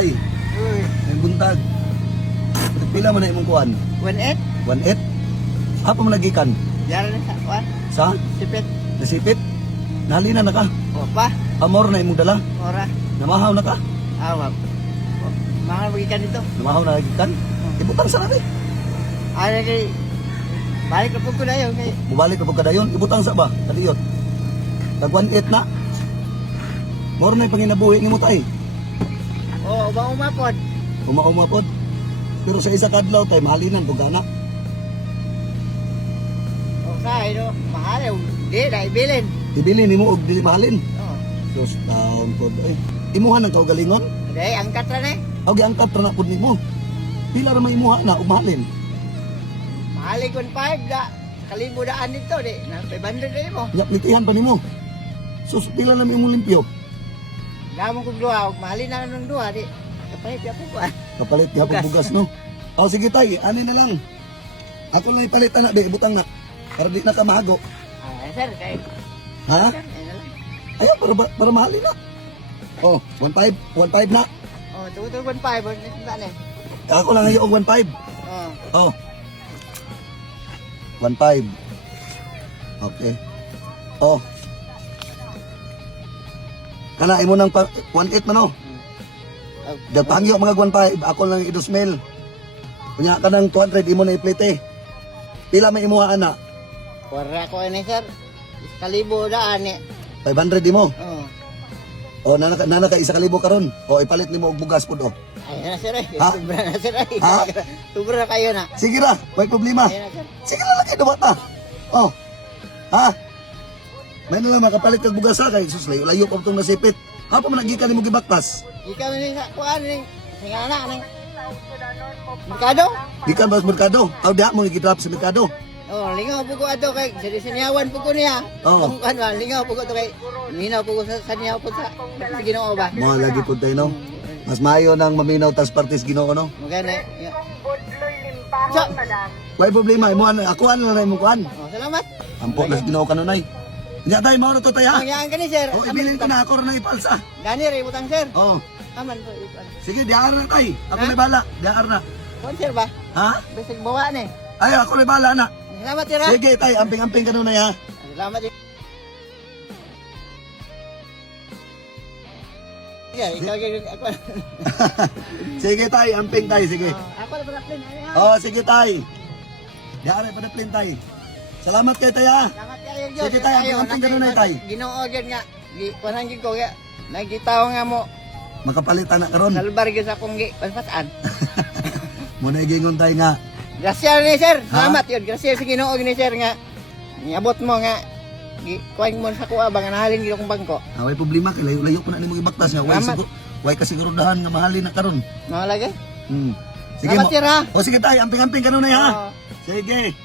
tay. Uy. May buntag. Pila man na imong kuan? 1-8. 1-8. Apa man nagikan? Yara na sa kuan. Sa Sipit. nasipit. Nahalina na ka. O pa. Amor na imong dala. Ora. Namahaw na ka. Awap. Mahal bagikan dito. Namahaw na nagikan. Ibutang sa nabi. Ano kay balik na po ko na yun kay Mubalik na pagkadayon. Ibutang sa ba? Kadiyot. Tag 1-8 na. Moro na yung panginabuhi ni mo tay. o umapod. Uma pod. Pero sa isa kadlaw tay mahalinan pug anak. O kay no, mahal yung di na ibilin. Ibili nimo og dili mahalin. O. Dos taon pod ay. Imuha ng kaugalingon. Day angkat ra na. Og giangkat ra na pod nimo. Pila ra may imuha na og mahalin. Mahal kon 5 da. Kalibo daan dito di. Na 500 na mo. Nya nitihan pa nimo. Sus pila na imong limpyo. Damo kog duha og mahalin na nung duha di. Kapait ya po ko. Kapalit gyapon Bugas. bugas no. O sige tay, ani na lang. Ako lang ipalit na di ibutang na. Para di na ka mahago. Ah, sir kay. Ha? Sir, ayun na lang. Ayaw para mahalin na. Oh, 1.5 na. Oh, tutok 1.5 on na na. Ako lang ayo og 1.5. Oh. Oh. 1.5. Okay. Oh. Kana imo nang 1.8 man oh. Dagpangyo mga 1.5, ako lang i-2,000. Kunya ka ng 200 imo na iplite. Pila may imuha ana? Wala ko ini sir. Kalibo daan ni. 500 imo. Oh. O nana ka 1,000 karon. O ipalit nimo og bugas pud oh. Ayun na sir. Ha? Tubra na sir. Ha? Tubra kayo na. Sige ra, may problema. Ayun na sir. Sige na lagi dumat na. Oh. Ha? May nalang makapalit kag bugas ha kay sus layo pa tong nasipit. Apa man nagikan nimo gibaktas? Ikaw ni sa kuan ni. Singana nang. Merkado? Gikan ba sa merkado? Aw diha mo gidrop sa merkado. Oh, lingaw po ko ato kay siniyawan po ko niya. Oo. Kung ano, lingaw po ko to kay minaw po ko sa saniyaw po sa Ginoo ba. Mo lagi pud tayo no. Mas maayo nang maminaw tas partis Ginoo no. Magana. Yeah. Limpahon, madam. May problema imo ako ano na imo kuan. Oh, salamat. Ampo las Ginoo kanunay. Nya tay mao na to tay ha. Ang yan ka ni sir. O ibilin ko na ako ra na ipalsa. Gani rin butang sir. Oh. Aman po ito. Sige, diar na tay. Ako Ha? na bala, diar na. Kuan sir ba? Ha? Bisig bawa ni. Ay, ako na bala na. Salamat sir ha. Sige tay, amping-amping kanunay ha. Salamat sir. Yeah, ikaw ako. Sige tay, amping tay, sige. Ako na pala plin. Oh, sige tay. Diar na padaplin tay. Salamat kay tay ha. Salamat kayo Diyos. Sige, tay, ang ganun na, tay. Ginoo gyud nga. Kunan gyud ko ya. Nagitaw nga mo. Makapalitan na karon. Salbar gyud sa akong paspasan. Muna gingon tay nga. Gracias ni sir. Ha? Salamat yun. Gracias sa Ginoo ni sir nga. Niabot mo nga. Kuhain mo sa kuha ba nga nahalin gyud akong bangko. May problema kay layo-layo pa na nimo ibaktas nga. Way Salamat. siguro, way kasigurudahan nga mahalin na karon. No lagi. Sige Salamat sir ha. O sige tay, amping-amping kanunay ha. Oo. Sige.